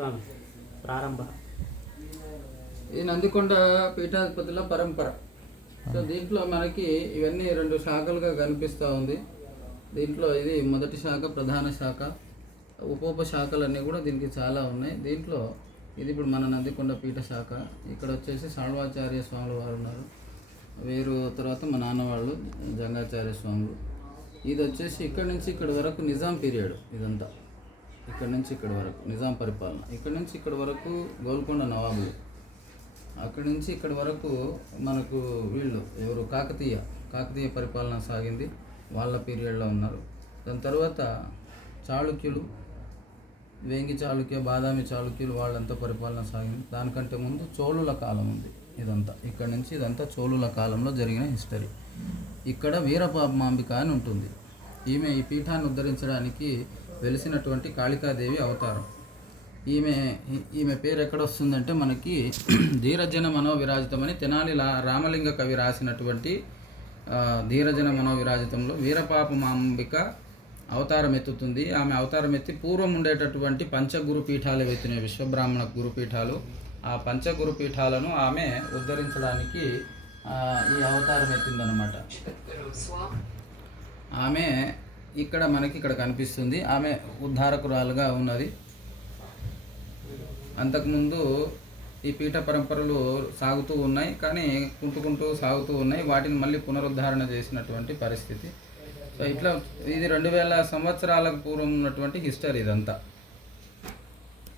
స్వామి. ప్రారంభ. ఈ నందికొండ పీఠాధిపతుల పరంపర. సో దీంట్లో మనకి ఇవన్నీ రెండు శాఖలుగా కనిపిస్తూ ఉంది. దీంట్లో ఇది మొదటి శాఖ ప్రధాన శాఖ ఉపోప శాఖలన్నీ కూడా దీనికి చాలా ఉన్నాయి. దీంట్లో ఇది ఇప్పుడు మన నందికొండ పీఠ శాఖ. ఇక్కడ వచ్చేసి సాళ్వాచార్య స్వాముల వారు ఉన్నారు. వీరు తర్వాత మా నాన్న వాళ్ళు జంగాచార్య స్వాములు. ఇది వచ్చేసి ఇక్కడ నుంచి ఇక్కడ వరకు నిజాం పీరియడ్ ఇదంతా. ఇక్కడ నుంచి ఇక్కడ వరకు నిజాం పరిపాలన. ఇక్కడ నుంచి ఇక్కడ వరకు గోల్కొండ నవాబులు అక్కడి నుంచి ఇక్కడ వరకు మనకు వీళ్ళు ఎవరు? కాకతీయ. కాకతీయ పరిపాలన సాగింది. వాళ్ళ పీరియడ్లో ఉన్నారు. దాని తర్వాత చాళుక్యులు వేంగి చాళుక్య బాదామి చాళుక్యులు వాళ్ళంతా పరిపాలన సాగింది. దానికంటే ముందు చోళుల కాలం ఉంది ఇదంతా. ఇక్కడ నుంచి ఇదంతా చోళుల కాలంలో జరిగిన హిస్టరీ. ఇక్కడ వీరపామాంబిక అని ఉంటుంది. ఈమె ఈ పీఠాన్ని ఉద్ధరించడానికి వెలిసినటువంటి కాళికాదేవి అవతారం. ఈమె ఈమె పేరు ఎక్కడ వస్తుందంటే మనకి ధీరజన మనోవిరాజితమని తెనాలి రామలింగ కవి రాసినటువంటి ధీరజన మనోవిరాజితంలో వీరపాపమాంబిక అవతారం ఎత్తుతుంది. ఆమె అవతారం ఎత్తి పూర్వం ఉండేటటువంటి పంచగురు పీఠాలు ఎత్తినాయి విశ్వబ్రాహ్మణ గురుపీఠాలు ఆ పంచగురు పీఠాలను ఆమె ఉద్ధరించడానికి ఈ అవతారం ఎత్తిందనమాట ఆమె ఇక్కడ మనకి ఇక్కడ కనిపిస్తుంది. ఆమె ఉద్ధారకురాలుగా ఉన్నది. అంతకుముందు ఈ పీఠ పరంపరలు సాగుతూ ఉన్నాయి. కానీ కుంటుకుంటూ సాగుతూ ఉన్నాయి. వాటిని మళ్ళీ పునరుద్ధరణ చేసినటువంటి పరిస్థితి. సో ఇట్లా ఇది రెండు వేల సంవత్సరాలకు పూర్వం ఉన్నటువంటి హిస్టరీ ఇదంతా.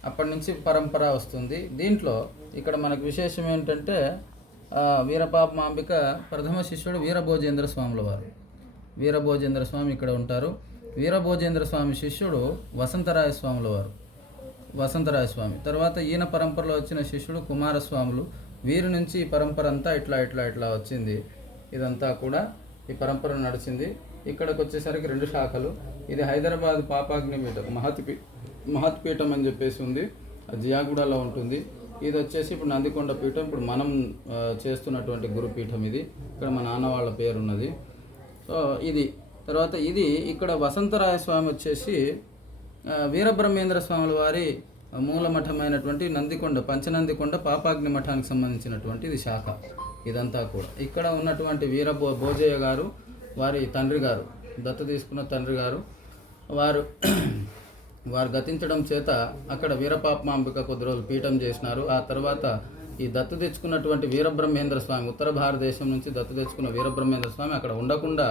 అప్పటి నుంచి పరంపర వస్తుంది. దీంట్లో ఇక్కడ మనకు విశేషం ఏంటంటే వీరపాప మాంబిక ప్రథమ శిష్యుడు వీరభోజేంద్ర స్వాముల వారు. వీరభోజేంద్ర స్వామి ఇక్కడ ఉంటారు. వీరభోజేంద్ర స్వామి శిష్యుడు వసంతరాయ స్వాముల వారు. వసంతరాయ స్వామి. తర్వాత ఈయన పరంపరలో వచ్చిన శిష్యుడు కుమారస్వాములు. వీరి నుంచి ఈ పరంపర అంతా ఇట్లా ఇట్లా ఇట్లా వచ్చింది. ఇదంతా కూడా ఈ పరంపర నడిచింది. ఇక్కడికి వచ్చేసరికి రెండు శాఖలు. ఇది హైదరాబాద్ పాపాగ్నిపీఠం మహత్పీ మహత్పీఠం అని చెప్పేసి ఉంది. జియాగూడలో ఉంటుంది. ఇది వచ్చేసి ఇప్పుడు నందికొండ పీఠం. ఇప్పుడు మనం చేస్తున్నటువంటి గురుపీఠం ఇది. ఇక్కడ మా నాన్న వాళ్ళ పేరు ఉన్నది సో ఇది తర్వాత ఇది ఇక్కడ వసంతరాయ స్వామి వచ్చేసి వీరబ్రహ్మేంద్ర స్వాముల వారి మూలమఠమైనటువంటి నందికొండ పంచనందికొండ పాపాగ్ని మఠానికి సంబంధించినటువంటి ఇది శాఖ. ఇదంతా కూడా. ఇక్కడ ఉన్నటువంటి వీరభో భోజయ్య గారు వారి తండ్రి గారు దత్త తీసుకున్న తండ్రి గారు వారు వారు గతించడం చేత అక్కడ వీరపాపమాంబిక కొద్ది రోజులు పీఠం చేసినారు. ఆ తర్వాత ఈ దత్తు తెచ్చుకున్నటువంటి వీరబ్రహ్మేంద్ర స్వామి ఉత్తర భారతదేశం నుంచి దత్తు తెచ్చుకున్న వీరబ్రహ్మేంద్ర స్వామి అక్కడ ఉండకుండా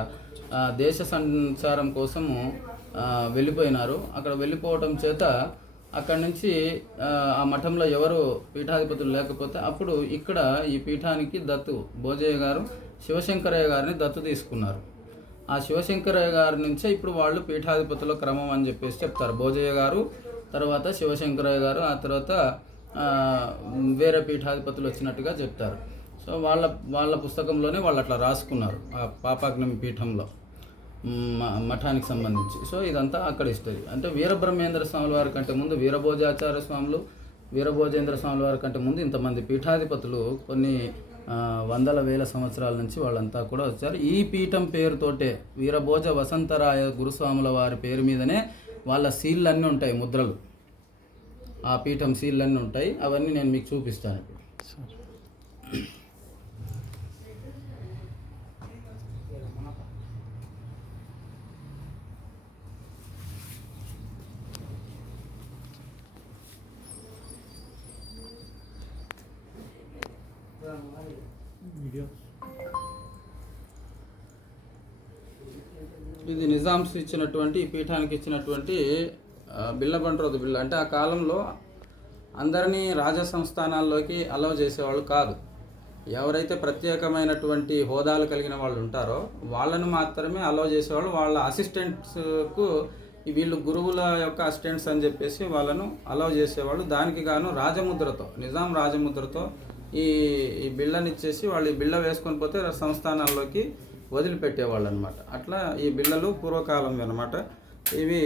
దేశ సంచారం కోసము వెళ్ళిపోయినారు. అక్కడ వెళ్ళిపోవటం చేత అక్కడ నుంచి ఆ, మఠంలో ఎవరు పీఠాధిపతులు లేకపోతే అప్పుడు ఇక్కడ ఈ పీఠానికి దత్తు భోజయ్య గారు శివశంకరయ్య గారిని దత్తు తీసుకున్నారు. ఆ శివశంకరయ్య గారి నుంచే ఇప్పుడు వాళ్ళు పీఠాధిపతుల క్రమం అని చెప్పేసి చెప్తారు. భోజయ్య గారు తర్వాత శివశంకరయ్య గారు ఆ తర్వాత వేరే పీఠాధిపతులు వచ్చినట్టుగా చెప్తారు. సో వాళ్ళ వాళ్ళ పుస్తకంలోనే వాళ్ళు అట్లా రాసుకున్నారు ఆ పాపాగ్నం పీఠంలో మ- మఠానికి సంబంధించి. సో ఇదంతా అక్కడ హిస్టరీ. అంటే వీరబ్రహ్మేంద్ర స్వాముల వారి కంటే ముందు వీరభోజాచార్య స్వాములు వీరభోజేంద్ర స్వాముల వారి కంటే ముందు ఇంతమంది పీఠాధిపతులు కొన్ని వందల వేల సంవత్సరాల నుంచి వాళ్ళంతా కూడా వచ్చారు. ఈ పీఠం పేరుతోటే వీరభోజ వసంతరాయ గురుస్వాముల వారి పేరు మీదనే వాళ్ళ సీళ్ళు అన్నీ ఉంటాయి ముద్రలు. ఆ పీఠం సీళ్ళు అన్నీ ఉంటాయి. అవన్నీ నేను మీకు చూపిస్తాను ఇప్పుడు. ఇది నిజాంస్ ఇచ్చినటువంటి పీఠానికి ఇచ్చినటువంటి బిల్ల బంట్రోతు బిల్ల అంటే ఆ కాలంలో అందరినీ రాజ సంస్థానాల్లోకి అలౌ చేసేవాళ్ళు కాదు. ఎవరైతే ప్రత్యేకమైనటువంటి హోదాలు కలిగిన వాళ్ళు ఉంటారో వాళ్ళను మాత్రమే అలౌ చేసేవాళ్ళు వాళ్ళ అసిస్టెంట్స్కు వీళ్ళు గురువుల యొక్క అసిస్టెంట్స్ అని చెప్పేసి వాళ్ళను అలౌ చేసేవాళ్ళు. దానికి గాను రాజముద్రతో నిజాం రాజముద్రతో ఈ ఈ బిళ్ళనిచ్చేసి వాళ్ళు ఈ బిళ్ళ వేసుకొని పోతే సంస్థానాల్లోకి వదిలిపెట్టేవాళ్ళు అనమాట అట్లా ఈ బిళ్ళలు పూర్వకాలం అనమాట ఇవి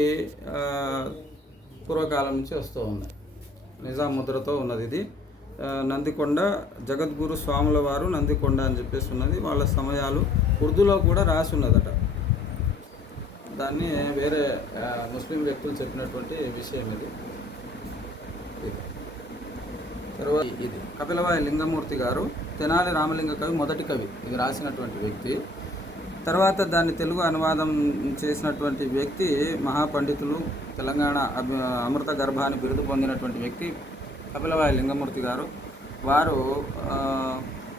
పూర్వకాలం నుంచి వస్తూ ఉన్నాయి. నిజాం ముద్రతో ఉన్నది ఇది. నందికొండ జగద్గురు స్వాముల వారు నందికొండ అని చెప్పేసి ఉన్నది. వాళ్ళ సమయాలు ఉర్దూలో కూడా రాసి ఉన్నదట. దాన్ని వేరే ముస్లిం వ్యక్తులు చెప్పినటువంటి విషయం ఇది. ఇది తర్వాత ఇది. కపిలవాయి లింగమూర్తి గారు తెనాలి రామలింగ కవి మొదటి కవి. ఇది రాసినటువంటి వ్యక్తి. తర్వాత దాన్ని తెలుగు అనువాదం చేసినటువంటి వ్యక్తి మహాపండితులు తెలంగాణ అభి- అమృత గర్భాన్ని బిరుదు పొందినటువంటి వ్యక్తి కపిలవాయి లింగమూర్తి గారు. వారు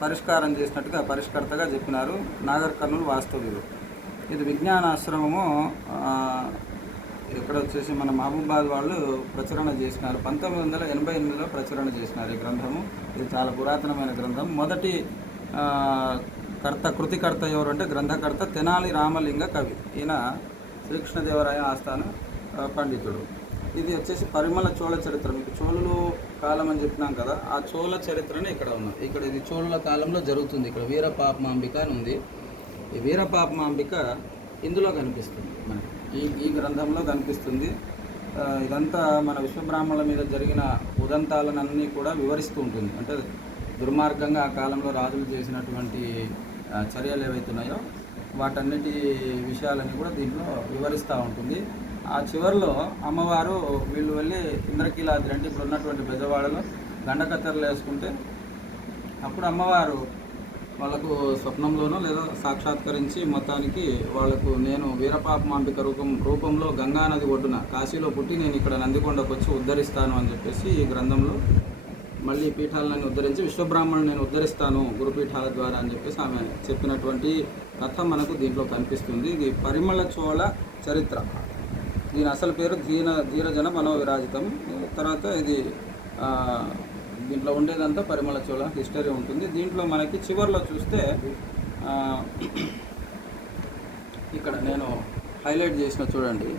పరిష్కారం చేసినట్టుగా పరిష్కర్తగా చెప్పినారు. నాగర్ కర్నూలు వాస్తవ్యులు ఇది విజ్ఞానాశ్రమము. ఇక్కడ వచ్చేసి మన మహబూబాద్ వాళ్ళు ప్రచురణ చేసినారు. పంతొమ్మిది వందల ఎనభై ఎనిమిదిలో ప్రచురణ చేసినారు ఈ గ్రంథము. ఇది చాలా పురాతనమైన గ్రంథం. మొదటి కర్త కృతికర్త ఎవరు అంటే గ్రంథకర్త తెనాలి రామలింగ కవి. ఈయన శ్రీకృష్ణదేవరాయ ఆస్థాన పండితుడు. ఇది వచ్చేసి పరిమళ చోళ చరిత్ర. మీకు చోళులు కాలం అని చెప్పినాం కదా ఆ చోళ చరిత్రనే ఇక్కడ ఉన్నది ఇక్కడ ఇది చోళుల కాలంలో జరుగుతుంది. ఇక్కడ వీరపాపమాంబిక అని ఉంది. ఈ వీరపాపమాంబిక ఇందులో కనిపిస్తుంది మనకి. ఈ ఈ గ్రంథంలో కనిపిస్తుంది. ఇదంతా మన విశ్వబ్రాహ్మణుల మీద జరిగిన ఉదంతాలనన్నీ కూడా వివరిస్తూ ఉంటుంది. అంటే దుర్మార్గంగా ఆ కాలంలో రాజులు చేసినటువంటి చర్యలు ఏవైతే ఉన్నాయో వాటన్నిటి విషయాలని కూడా దీంట్లో వివరిస్తూ ఉంటుంది. ఆ చివరిలో అమ్మవారు వీళ్ళు వెళ్ళి ఇంద్రకీలాద్రి అంటే ఇప్పుడు ఉన్నటువంటి బెజవాడలో గండకత్తెరలు వేసుకుంటే అప్పుడు అమ్మవారు వాళ్ళకు స్వప్నంలోనో లేదా సాక్షాత్కరించి మొత్తానికి వాళ్ళకు నేను వీరపాపమాంబిక రూపం రూపంలో గంగానది ఒడ్డున కాశీలో పుట్టి నేను ఇక్కడ నందికొండకు వచ్చి ఉద్ధరిస్తాను అని చెప్పేసి ఈ గ్రంథంలో మళ్ళీ పీఠాలను ఉద్ధరించి విశ్వబ్రాహ్మణుని నేను ఉద్ధరిస్తాను గురుపీఠాల ద్వారా అని చెప్పేసి ఆమె చెప్పినటువంటి కథ మనకు దీంట్లో కనిపిస్తుంది. ఇది పరిమళ చోళ చరిత్ర. దీని అసలు పేరు ధీన ధీరజన మనోవిరాజితం. తర్వాత ఇది దీంట్లో ఉండేదంతా పరిమళ చోళ హిస్టరీ ఉంటుంది. దీంట్లో మనకి చివర్లో చూస్తే ఇక్కడ నేను హైలైట్ చేసిన చూడండి.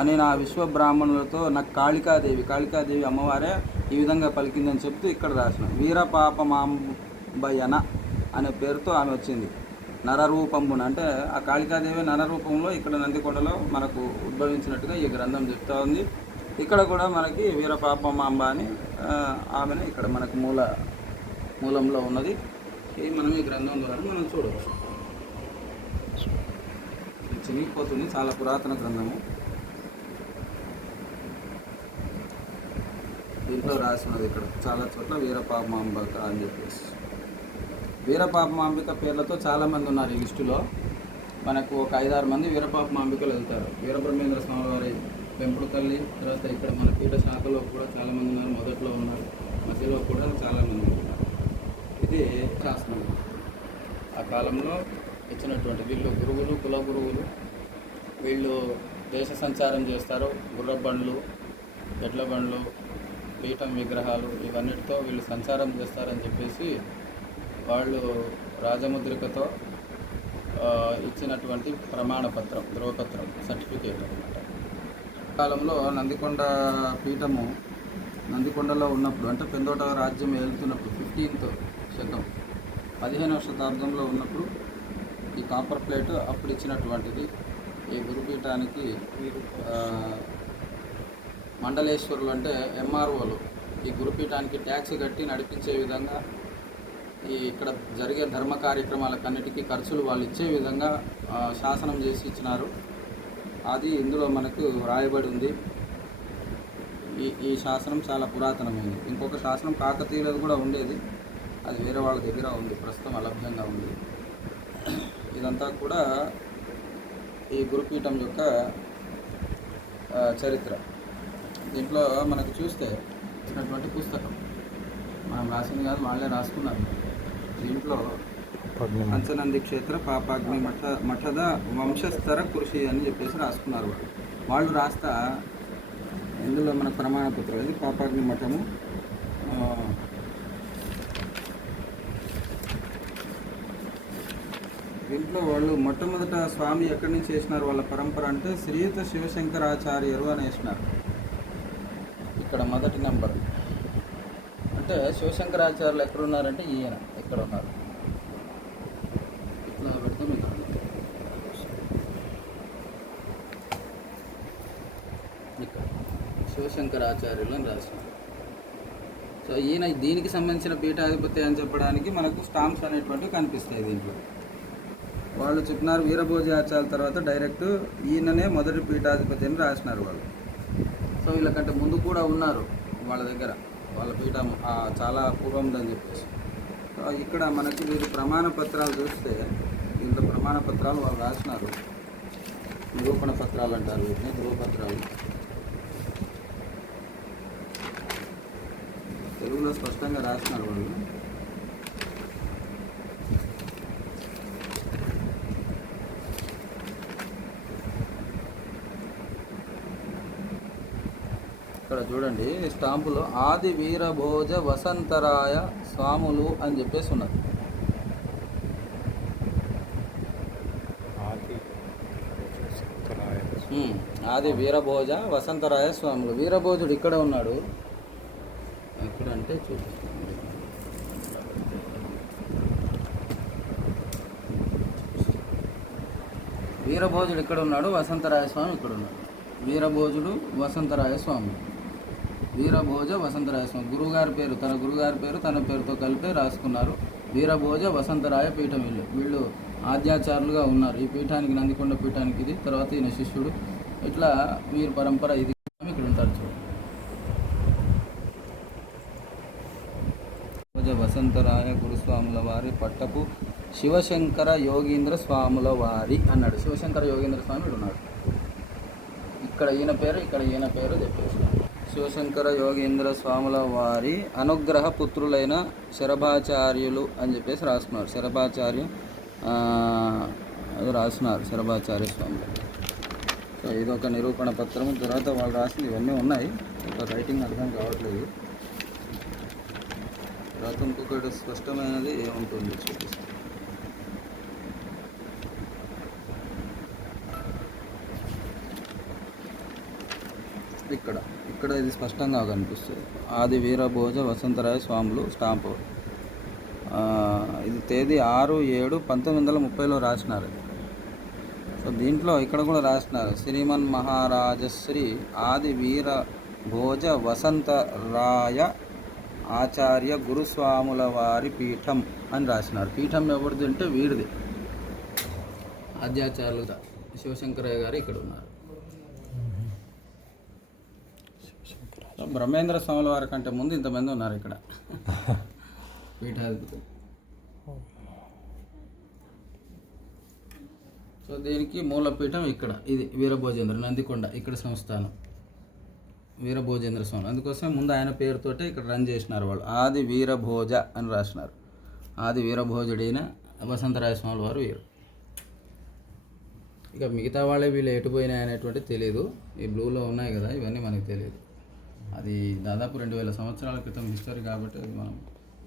అని నా విశ్వ బ్రాహ్మణులతో నాకు కాళికాదేవి కాళికాదేవి అమ్మవారే ఈ విధంగా పలికిందని చెప్తూ ఇక్కడ రాసిన వీరపాపమాంబయన అనే పేరుతో ఆమె వచ్చింది. నరరూపంబున అంటే ఆ కాళికాదేవి నరరూపంలో ఇక్కడ నందికొండలో మనకు ఉద్భవించినట్టుగా ఈ గ్రంథం చెప్తా ఉంది. ఇక్కడ కూడా మనకి వీరపాపమాంబ అని ఆమెను ఇక్కడ మనకు మూల మూలంలో ఉన్నది. ఇది మనం ఈ గ్రంథం ద్వారా మనం చూడవచ్చు. చినిగిపోతుంది చాలా పురాతన గ్రంథము. దీంట్లో రాసి ఉన్నది ఇక్కడ. చాలా చోట్ల వీరపాపమాంబక అని చెప్పేసి. వీరపాపమాంబిక పేర్లతో చాలామంది ఉన్నారు ఈ లిస్టులో. మనకు ఒక ఐదారు మంది వీరపాపమాంబికలు వెళ్తారు. వీరబ్రహ్మేంద్ర స్వామి వారి పెంపుడు తల్లి తర్వాత ఇక్కడ మన పీఠ శాఖలో కూడా చాలామంది ఉన్నారు. మొదట్లో ఉన్నారు. మధ్యలో కూడా చాలామంది ఉన్నారు. ఇది శాసనం. ఆ కాలంలో ఇచ్చినటువంటి వీళ్ళు గురువులు కుల గురువులు వీళ్ళు దేశ సంచారం చేస్తారు. గుర్ర బండ్లు ఎడ్ల బండ్లు పీఠం విగ్రహాలు ఇవన్నిటితో వీళ్ళు సంచారం చేస్తారని చెప్పేసి వాళ్ళు రాజముద్రికతో ఇచ్చినటువంటి ప్రమాణపత్రం ధ్రువపత్రం సర్టిఫికేట్ అనమాట కాలంలో నందికొండ పీఠము నందికొండలో ఉన్నప్పుడు అంటే పెందోట రాజ్యం ఏలుతున్నప్పుడు ఫిఫ్టీన్త్ శతం పదిహేనవ శతాబ్దంలో ఉన్నప్పుడు ఈ కాపర్ ప్లేట్ అప్పుడు ఇచ్చినటువంటిది. ఈ గురుపీఠానికి మండలేశ్వరులు అంటే ఎంఆర్ఓలు ఈ గురుపీఠానికి ట్యాక్స్ కట్టి నడిపించే విధంగా ఈ ఇక్కడ జరిగే ధర్మ కార్యక్రమాలకన్నిటికీ ఖర్చులు వాళ్ళు ఇచ్చే విధంగా శాసనం చేసి ఇచ్చినారు. అది ఇందులో మనకు రాయబడి ఉంది. ఈ ఈ శాసనం చాలా పురాతనమైనది ఇంకొక శాసనం కాకతీయులది కూడా ఉండేది. అది వేరే వాళ్ళ దగ్గర ఉంది. ప్రస్తుతం అలభ్యంగా ఉంది. ఇదంతా కూడా ఈ గురుపీఠం యొక్క చరిత్ర. దీంట్లో మనకు చూస్తే ఇచ్చినటువంటి పుస్తకం. మనం రాసింది కాదు వాళ్ళే రాసుకున్నారు. దీంట్లో పంచనంది క్షేత్ర పాపాగ్ని మఠ మఠద వంశస్థర కృషి అని చెప్పేసి రాసుకున్నారు వాళ్ళు. వాళ్ళు రాస్తా ఇందులో మన ప్రమాణ పత్రం ఇది పాపాగ్ని మఠము దీంట్లో వాళ్ళు మొట్టమొదట స్వామి ఎక్కడి నుంచి వేసినారు వాళ్ళ పరంపర అంటే శ్రీయుత శివశంకరాచార్యరు అని వేసినారు ఇక్కడ మొదటి నెంబర్. అంటే శివశంకరాచార్యులు ఎక్కడ ఉన్నారంటే ఈయన ఇక్కడ ఉన్నారు. ఇట్లా పెడతాం ఇక్కడ ఇక్కడ. శివశంకరాచార్యులు అని రాశారు. సో ఈయన దీనికి సంబంధించిన పీఠాధిపతి అని చెప్పడానికి మనకు స్టాంప్స్ అనేటువంటివి కనిపిస్తాయి దీంట్లో. వాళ్ళు చెప్పినారు వీరభోజి ఆచార్యుల తర్వాత డైరెక్ట్ ఈయననే మొదటి పీఠాధిపతి అని రాసినారు వాళ్ళు. సో వీళ్ళకంటే ముందు కూడా ఉన్నారు వాళ్ళ దగ్గర. వాళ్ళ పీఠం ఆ, చాలా పూర్వందని చెప్పేసి. ఇక్కడ మనకి వీరు ప్రమాణ పత్రాలు చూస్తే ఇంత ప్రమాణ పత్రాలు వాళ్ళు రాసినారు. నిరూపణ పత్రాలు అంటారు వీటిని ధృవపత్రాలు తెలుగులో స్పష్టంగా రాసినారు వాళ్ళు ఇక్కడ చూడండి స్టాంపులో ఆది వీరభోజ వసంతరాయ స్వాములు అని చెప్పేసి ఉన్నది ఆది వీరభోజ వసంతరాయ స్వాములు. వీరభోజుడు ఇక్కడే ఉన్నాడు. ఎక్కడ అంటే చూపిస్తాను వీరభోజుడు ఇక్కడ ఉన్నాడు వసంతరాయ స్వామి ఇక్కడ ఉన్నాడు. వీరభోజుడు వసంతరాయ స్వామి. వీరభోజ వసంతరాయ స్వామి. గురువుగారి పేరు తన గురుగారి పేరు తన పేరుతో కలిపి రాసుకున్నారు. వీరభోజ వసంతరాయ పీఠం వీళ్ళు వీళ్ళు ఆద్యాచారులుగా ఉన్నారు. ఈ పీఠానికి నందికొండ పీఠానికి ఇది. తర్వాత ఈయన శిష్యుడు. ఇట్లా వీరి పరంపర ఇది. ఇక్కడ ఉంటారు చూడండి భోజ వసంతరాయ గురుస్వాముల వారి పట్టపు శివశంకర యోగీంద్ర స్వాముల వారి అన్నాడు. శివశంకర యోగీంద్ర స్వామి ఇక్కడ ఉన్నాడు. ఇక్కడ ఈయన పేరు ఇక్కడ ఈయన పేరు చెప్పేసి శివశంకర యోగేంద్ర స్వాముల వారి అనుగ్రహ పుత్రులైన శరభాచార్యులు అని చెప్పేసి రాస్తున్నారు శరభాచార్య అది రాస్తున్నారు శరభాచార్య స్వామి సో ఇది ఒక నిరూపణ పత్రం తర్వాత వాళ్ళు రాసింది ఇవన్నీ ఉన్నాయి. ఒక రైటింగ్ అర్థం కావట్లేదు. తర్వాత ఇంకొకటి స్పష్టమైనది ఏముంటుంది చూపిస్తాను. ఇక్కడ. ఇక్కడ ఇది స్పష్టంగా కనిపిస్తుంది. ఆది వీరభోజ వసంతరాయ స్వాములు స్టాంపు. ఇది తేదీ ఆరు ఏడు పంతొమ్మిది వందల ముప్పైలో రాసినారు. సో దీంట్లో ఇక్కడ కూడా రాసినారు. శ్రీమన్ మహారాజశ్రీ ఆది వీర భోజ వసంతరాయ ఆచార్య గురుస్వాముల వారి పీఠం అని రాసినారు. పీఠం ఎవరిది అంటే వీరిది. ఆద్యాచార్యులుగా శివశంకరయ్య గారు ఇక్కడ ఉన్నారు సో బ్రహ్మేంద్ర స్వాముల వారి కంటే ముందు ఇంతమంది ఉన్నారు ఇక్కడ. పీఠాధిపతి సో దీనికి మూలపీఠం ఇక్కడ. ఇది వీరభోజేంద్ర నందికొండ ఇక్కడ సంస్థానం. వీరభోజేంద్ర స్వామి అందుకోసం ముందు ఆయన పేరుతోటే ఇక్కడ రన్ చేసినారు వాళ్ళు. ఆది వీరభోజ అని రాసినారు. ఆది వీరభోజుడైన వసంతరాయ స్వామి వారు వీరు. ఇక మిగతా వాళ్ళే వీళ్ళు ఎటుపోయినాయి అనేటువంటి తెలియదు ఈ బ్లూలో ఉన్నాయి కదా ఇవన్నీ మనకు తెలియదు అది దాదాపు రెండు వేల సంవత్సరాల క్రితం హిస్టరీ కాబట్టి అది మనం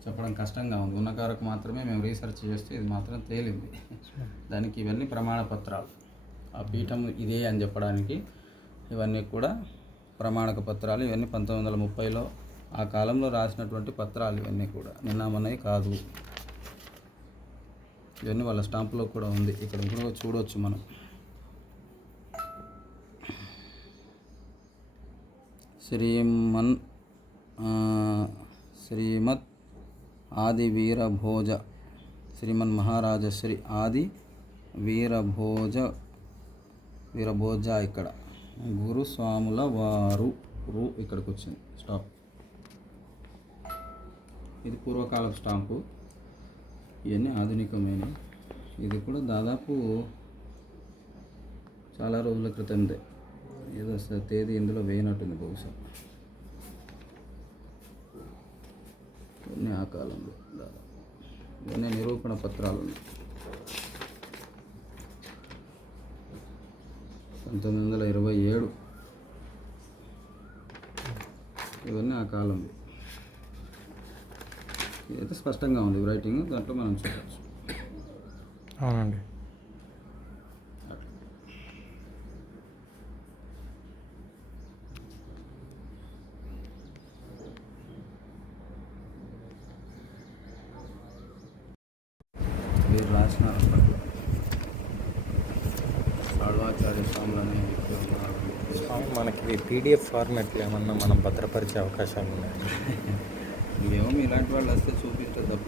చెప్పడం కష్టంగా ఉంది. ఉన్నకారకు మాత్రమే మేము రీసెర్చ్ చేస్తే ఇది మాత్రం తేలింది. దానికి ఇవన్నీ ప్రమాణ పత్రాలు ఆ పీఠం ఇదే అని చెప్పడానికి ఇవన్నీ కూడా ప్రమాణక పత్రాలు. ఇవన్నీ పంతొమ్మిది వందల ముప్పైలో ఆ కాలంలో రాసినటువంటి పత్రాలు ఇవన్నీ కూడా. నిన్నామన్నవి కాదు. ఇవన్నీ వాళ్ళ స్టాంపులో కూడా ఉంది. ఇక్కడ కూడా చూడవచ్చు మనం. శ్రీమన్ శ్రీమత్ ఆది వీరభోజ శ్రీమన్ మహారాజశ్రీ ఆది వీరభోజ వీరభోజ ఇక్కడ. గురుస్వాముల వారు రు ఇక్కడికి వచ్చింది. స్టాప్ ఇది పూర్వకాల స్టాంపు. ఇవన్నీ ఆధునికమైన ఇది కూడా దాదాపు చాలా రోజుల క్రితందే ఏదో అసలు తేదీ ఇందులో వేయనట్టుంది బహుశా. ఇవన్నీ ఆ కాలంలో దాదాపు. ఇవన్నీ నిరూపణ పత్రాలు ఉన్నాయి పంతొమ్మిది వందల ఇరవై ఏడు. ఇవన్నీ ఆ కాలంలో. ఇదైతే స్పష్టంగా ఉంది రైటింగ్ దాంట్లో మనం చూడవచ్చు అవునండి. వీరు రాసినారు అప్పట్లో సాల్వాచార్య స్వాములని. స్వామి మనకి పీడిఎఫ్ ఫార్మాట్లో ఏమన్నా మనం భద్రపరిచే అవకాశాలు ఉన్నాయి ఏమో ఇలాంటి వాళ్ళు వస్తే చూపించదు తప్ప.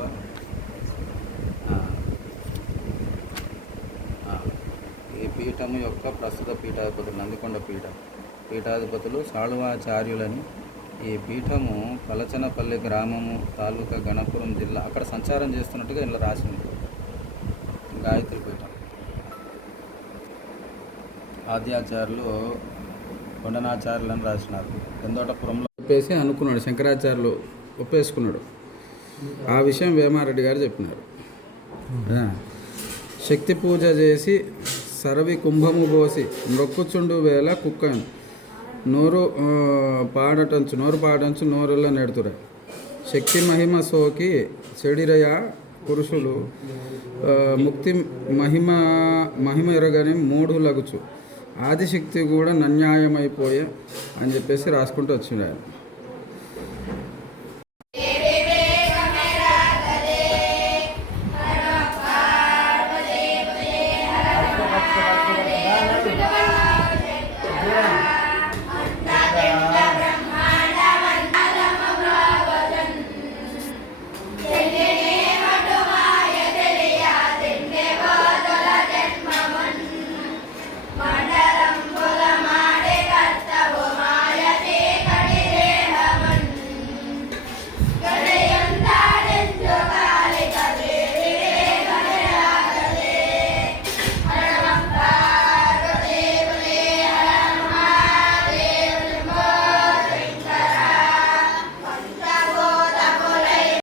ఈ పీఠము యొక్క ప్రస్తుత పీఠాధిపతులు నందికొండ పీఠం పీఠాధిపతులు సాళువాచార్యులని ఈ పీఠము పలచనపల్లి గ్రామము తాలూకా గణపురం జిల్లా అక్కడ సంచారం చేస్తున్నట్టుగా ఇలా రాసింది గాయత్రి పీఠం. ఆద్యాచార్యులు కొండనాచార్యులు అని రాసినారు. ఎందోటపురంలో ఒప్పేసి అనుకున్నాడు శంకరాచార్యులు ఒప్పేసుకున్నాడు. ఆ విషయం వేమారెడ్డి గారు చెప్పినారు. శక్తి పూజ చేసి సరవి కుంభము పోసి మొక్కుచుండు వేళ కుక్కను నోరు పాడటంచు నోరు పాడంచు నోరులో నెడుతురా శక్తి మహిమ సోకి చెడిరయ పురుషులు ముక్తి మహిమ మహిమ ఎరగని మూడు లగుచు. ఆదిశక్తి కూడా నన్యాయమైపోయే అని చెప్పేసి రాసుకుంటూ వచ్చిండు ఆయన